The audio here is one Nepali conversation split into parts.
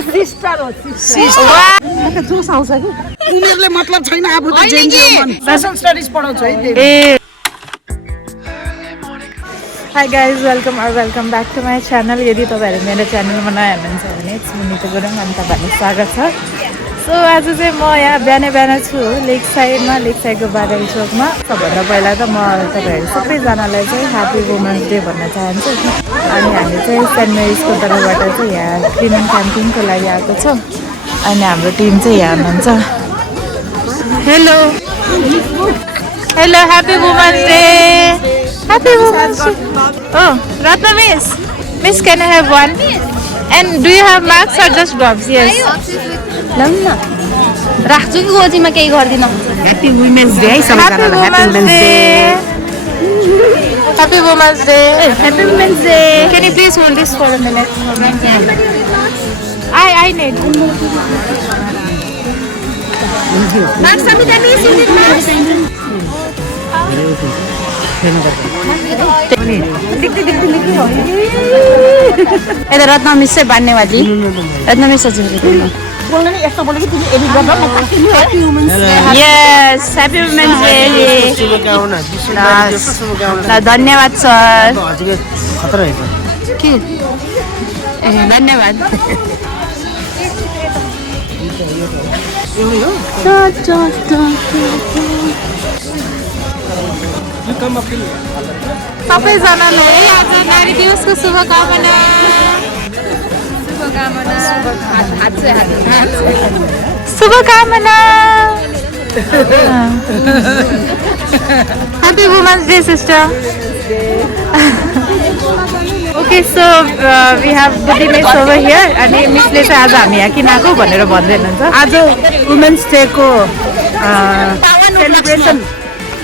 सिस्टर हो सिस्टर जोस आउँछ कि उनीहरुले मतलब छैन अब त जेन्जी हो मन फेसन स्टडीज पढाउँछ है hey hi guys welcome back to my channel यदि तपाईँहरू मेरो च्यानलमा नयाँ हुनुहुन्छ भने सुनिता गुरुङ अनि तपाईँहरूलाई स्वागत छ सो आज चाहिँ म यहाँ बिहान छु लेक साइडको बारेल चोकमा सबभन्दा पहिला त म तपाईँहरू सबैजनालाई चाहिँ ह्याप्पी वुमेन्स डे भन्न चाहन्छु अनि हामी चाहिँ सेन्ट मेरिजको तर्फबाट चाहिँ यहाँ क्लिनिङ क्याम्पिङको लागि आएको छौँ अनि हाम्रो टिम चाहिँ यहाँ हुनुहुन्छ hello happy women's day Happy Women's Day. Oh, Ratna Miss, can I have one? And do you have marks or just gloves? Yes. लम्न राख्छु कि गोजीमा केही गर्दिन Happy Women's Day सबैजनालाई Happy Women's Day. Happy Women's Day. Happy Women's Day. Can you please hold this for a minute? I need. Marks सबै जाने सिनियर मार्क्स यता रत्न मिस चाहिँ बान्नेवादी रत्न मिस बोल्न नि यस्तो बोले कि तिमी एडिट गर्न म काट्दिनु Happy Women's Day Yes, Happy Women's Day. ल धन्यवाद सर खतरा है के ए धन्यवाद सबैजनालाई आज नारी दिवसको शुभकामना Happy Women's Day sister. Okay, so we have Buddhi Miss over here अनि मिसले चाहिँ आज हामी यहाँ किन आएको भनेर भन्दै हुनुहुन्छ आज वुमेन्स डे को सेलिब्रेसन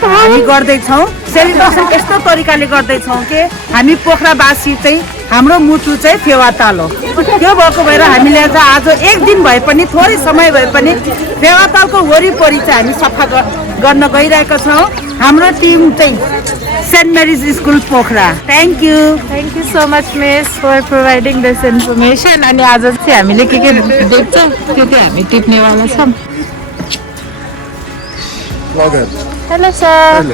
हामी गर्दैछौँ सेलिब्रेसन यस्तो तरिकाले गर्दैछौँ कि हामी पोखरावासी चाहिँ हाम्रो मुटु चाहिँ फेवाताल हो त्यो भएको भएर हामीले आज एक दिन भए पनि थोरै समय भए पनि फेवातालको वरिपरि चाहिँ हामी सफा गर्न गइरहेका छौँ हाम्रो टिम चाहिँ saint Mary's school Pokhara thank you so much miss for providing this information अनि आज चाहिँ हामीले के देख्छौँ त्यो चाहिँ हामी टिप्नेवाला छौँ हेलो सर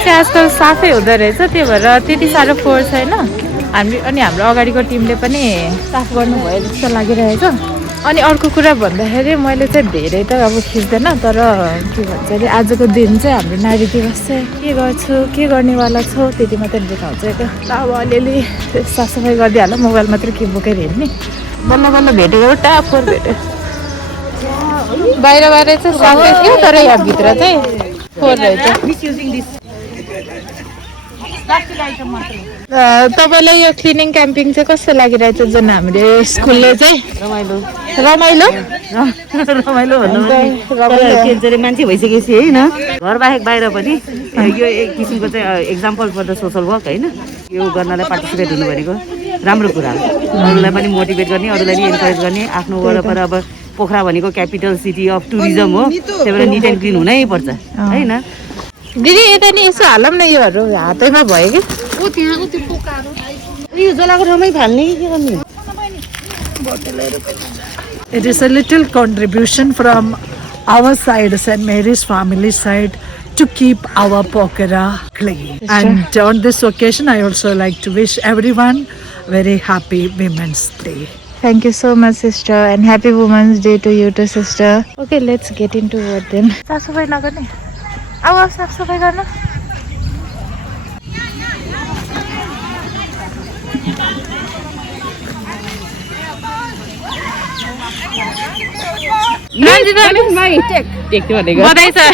चाहिँ आजकल साफै हुँदो रहेछ त्यही भएर त्यति साह्रो फोहोर छैन हामी अनि हाम्रो अगाडिको टिमले पनि साफ गर्नुभयो जस्तो लागिरहेछ अनि अर्को कुरा भन्दाखेरि मैले चाहिँ धेरै त अब खिच्दैन तर के भन्छ अरे आजको दिन चाहिँ हाम्रो नारी दिवस चाहिँ के गर्छु के गर्नेवाला छौ त्यति मात्रै देखाउँछ क्या अब अलिअलि साफसफाइ गरिदिइहाल्छ मोबाइल मात्रै के बोकेर हिँड्ने बल्ल भेटेको एउटा फोहोर भेट्यो बाहिर चाहिँ साफै थियो तर यहाँभित्र चाहिँ फोहोर रहेछ तपाईँलाई यो क्लिनिङ क्याम्पिङ चाहिँ कस्तो लागिरहेछ जुन हामीले स्कुलले चाहिँ रमाइलो भन्नु मान्छे भइसकेपछि होइन घर बाहेक बाहिर पनि यो एक किसिमको चाहिँ example for the social work होइन यो गर्नलाई पार्टिसिपेट हुनु भनेको राम्रो कुरा हो अरूलाई पनि मोटिभेट गर्ने अरूलाई पनि इन्करेज गर्ने आफ्नो वरपर अब पोखरा भनेको क्यापिटल सिटी अफ टुरिज्म हो त्यही भएर निट एन्ड क्लिन हुनै पर्छ होइन दिदी यता नि यसो हालौँ न योहरू हातैमा भयो कि यो जलाको ठाउँमै फाल्ने कि के गर्ने It is a little contribution from our side, St. Mary's family side, to keep our Pokhara clean. And on this occasion, I also like to wish everyone very happy Women's Day. Thank you so much sister and happy Women's Day to you too sister. Okay, let's get into what then. साफसफाइ नगर्ने अब साफसफाइ गर्न बधाई छ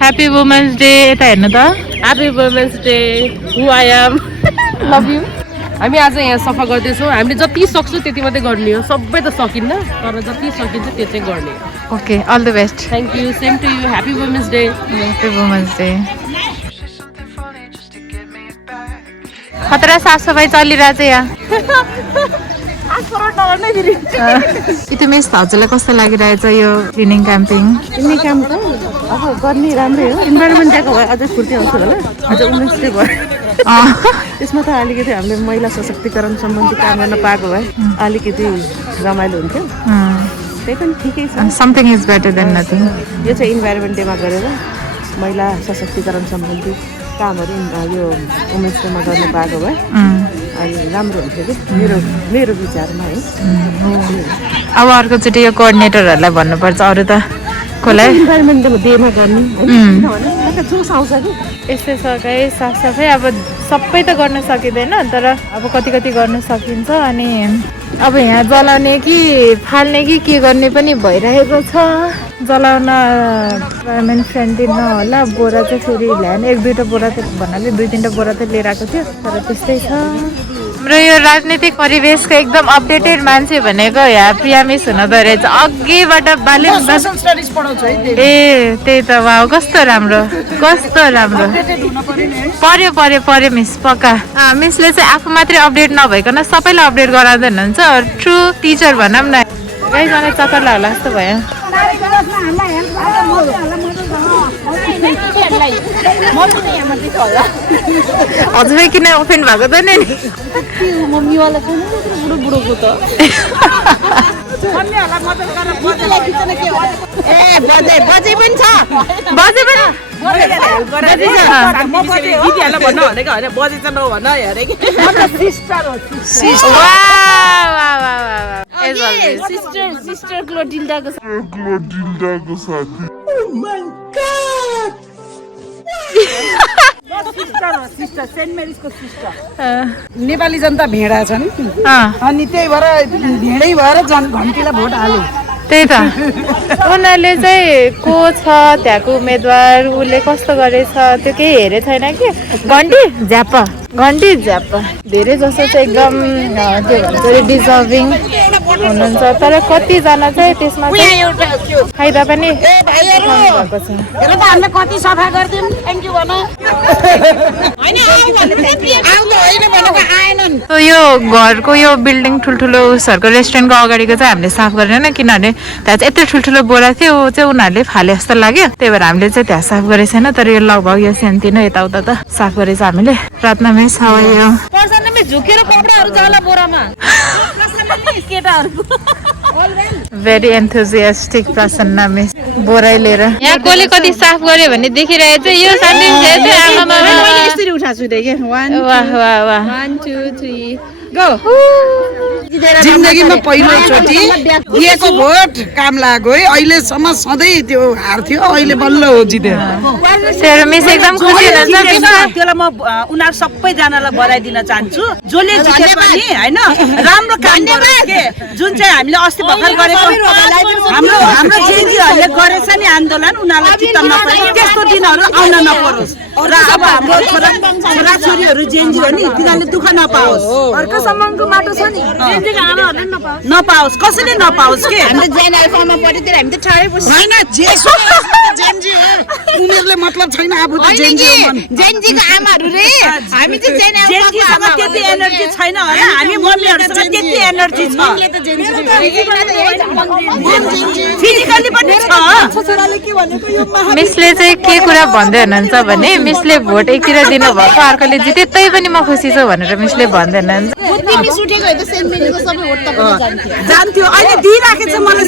ह्याप्पी वुमेन्स डे यता हेर्नु त happy women's day who I am love you हामी आज यहाँ सफा गर्दैछौँ हामीले जति सक्छौँ त्यति मात्रै गर्ने हो सबै त सकिन्न तर जति सकिन्छ त्यो चाहिँ गर्ने okay all the best thank you same to you happy women's day खतरा साफ सफाइ चलिरहेछ यहाँ यति मिस हजुरलाई कस्तो लागिरहेछ यो क्लिनिङ क्याम्पिङ यिनी काम त अब गर्ने राम्रै हो इन्भाइरोमेन्ट दिएको भए अझै फुर्ती आउँछ होला अझ उमेर भयो त्यसमा त अलिकति हामीले महिला सशक्तिकरण सम्बन्धी काम गर्न पाएको भए अलिकति रमाइलो हुन्थ्यो त्यही पनि ठिकै छ something is better than nothing यो चाहिँ इन्भाइरोमेन्ट डेमा गरेर महिला सशक्तिकरण सम्बन्धी कामहरू यो वुमेन्स डेमा गर्न पाएको भए अनि राम्रो हुन्थ्यो कि मेरो विचारमा है अब अर्कोचोटि यो कोअर्डिनेटरहरूलाई भन्नुपर्छ अरू त कसलाई इन्भाइरोमेन्ट डेमा गर्ने किनभने जोस आउँछ कि यस्तै छ गाई साफसफाइ अब सबै त गर्न सकिँदैन तर अब कति गर्न सकिन्छ अनि अब यहाँ जलाउने कि फाल्ने कि के गर्ने पनि भइरहेको छ जलाउन इन्भाइरोमेन्ट फ्रेन्डली नहोला बोरा चाहिँ फेरि ल्याएन 1-2 बोरा त भन्नाले 2-3 बोरा त लिएर आएको थियो तर त्यस्तै छ हाम्रो यो राजनीतिक परिवेशको एकदम अपडेटेड मान्छे भनेको यहाँ प्रिया मिस हुँदो रहेछ अघिबाट ए त्यही त वा कस्तो राम्रो पर्यो मिस पक्का मिसले चाहिँ आफू मात्रै अपडेट नभइकन सबैलाई अपडेट गराउँदैन हुन्छ ट्रु टिचर भनौँ न गाई मलाई चक्कर लाग्ला जस्तो भयो हजुर किन ओफेन्ड भएको त नि बुढोको त बजे पनि छ सिस्टर क्लोटिल्डाको साथी नेपाली जनता भेडा छन् अनि त्यही भएर भेडै भएर घन्टीलाई भोट हाले त्यही त उनीहरूले चाहिँ को छ त्यहाँको उम्मेदवार उसले कस्तो गरेछ त्यो केही हेरेको छैन कि घन्टी झ्याप धेरै जसो चाहिँ एकदम के भन्छ डिजर्भिङ हुनुहुन्छ तर कतिजना चाहिँ त्यसमा फाइदा पनि भएको छ कति सफा गरिदिउँ थ्याङ्क यू भन यो घरको यो बिल्डिङ ठुल्ठुलो उसहरूको रेस्टुरेन्टको अगाडिको चाहिँ हामीले साफ गरेन किनभने त्यहाँ चाहिँ यत्रो ठुल्ठुलो बोरा थियो चाहिँ उनीहरूले फाले जस्तो लाग्यो त्यही भएर हामीले चाहिँ त्यहाँ साफ गरेको छैन तर यो लगभग यो सानोतिनो यताउता त साफ गरेछ हामीले रातमा मिस हावायो झुकेर कपडाहरू जाला बोरामा केटाहरूको भेरी एन्थुजियास्टिक प्रसन्न मिस बोरै लिएर यहाँ कसले कति साफ गर्यो भने देखिरहेको छ यो जिन्दगीमा पहिलोचोटि दिएको भोट काम लाग्यो है अहिलेसम्म सधैँ त्यो हार्थ्यो अहिले बल्ल हो जित्यो मिस एकदम खुसी हुनुहुन्छ त्यसलाई म उनीहरू सबैजनालाई बधाई दिन चाहन्छु जसले जिते पनि होइन राम्रो काम गर्यो के जुन चाहिँ हामीले अस्ति भर्खर गरेको हाम्रो जेएनजीहरूले गरेछ नि आन्दोलन उनीहरूलाई चित्त नपरोस् त्यस्तो दिनहरू आउन नपरोस् र अब हाम्रो छोराछोरीहरू जेएनजी हो नि तिनीहरूले दुःख नपाओस् अर्को सम्मानको माटो छ नि नपाओस् कसैले नपाओस् के हामीले जेन अल्फामा पढ्यो हामी त ठाडै बस्छौँ हैन जेएनजी उनीहरूले मतलब छैन आफू त जेएनजी हो जेएनजीको आमाहरू रे हामी त जेएनजीसँग त्यति एनर्जी छैन होला हामी मम्मीहरूसँग त्यति एनर्जी छ फिजिकली पनि छ मिसले चाहिँ के कुरा भन्दै हुनुहुन्छ भने मिसले भोट एकतिर दिनुभएको अर्कोले जिते तै पनि म खुसी छु भनेर मिसले भन्दै हुनुहुन्छ जान्थ्यो अहिले दिइराखेको छ मलाई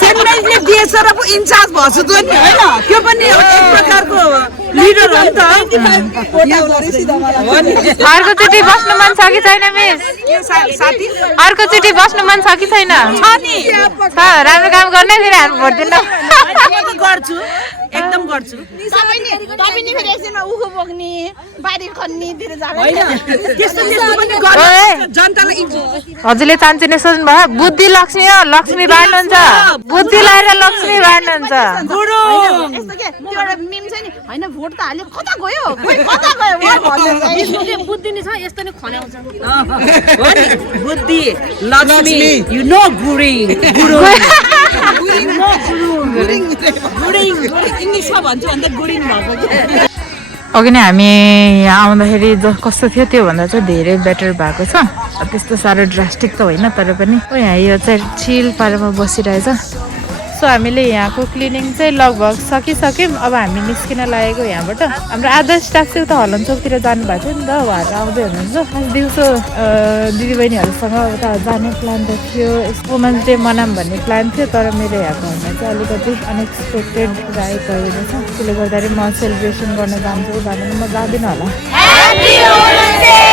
सेन्ट मेरिजले दिएछ र इन्चार्ज भएको छ नि होइन त्यो पनि एक प्रकारको लिडर हो नि त अर्कोचोटि बस्नु मन छ कि छैन मिस साथी अर्कोचोटि बस्नु मन छ कि छैन राम्रो काम गर्ने फेरि हामी भोट दिन गर्छु एकदम गर्छु हजुरले चान्चु नै सोच्नु भयो बुद्धि लक्ष्मी हो लक्ष्मी बाँड्नुहुन्छ बुद्धि लगाएर लक्ष्मी बाँड्नुहुन्छ भोट त हाल्यो कता गयो बुद्धि नै छ यस्तो नै खन्याउँछ बुद्धि लक्ष्मी यु नो गुरिङ इङ्ग्लिसमा भन्छु अन्त गुरिङ भएको अघि नै हामी यहाँ आउँदाखेरि कस्तो थियो त्योभन्दा चाहिँ धेरै बेटर भएको छ त्यस्तो साह्रो ड्रास्टिक त होइन तर पनि यहाँ यो चाहिँ चिल पारेमा बसिरहेछ सो हामीले यहाँको क्लिनिङ चाहिँ लगभग सकिसक्यौँ अब हामी निस्किन लागेको यहाँबाट हाम्रो आधा स्टाफ चाहिँ उता हलन चौकतिर जानुभएको थियो नि त उहाँहरू आउँदै हुनुहुन्छ आज दिउँसो दिदीबहिनीहरूसँग उता जाने प्लान त थियो वुमेन्स डे मनाऊँ भन्ने प्लान थियो तर मेरो यहाँ घरमा चाहिँ अलिकति अनएक्सपेक्टेड कुरा आइपरेको छ त्यसले गर्दाखेरि म सेलिब्रेसन गर्न जान्छु भनेर म जाँदिनँ होला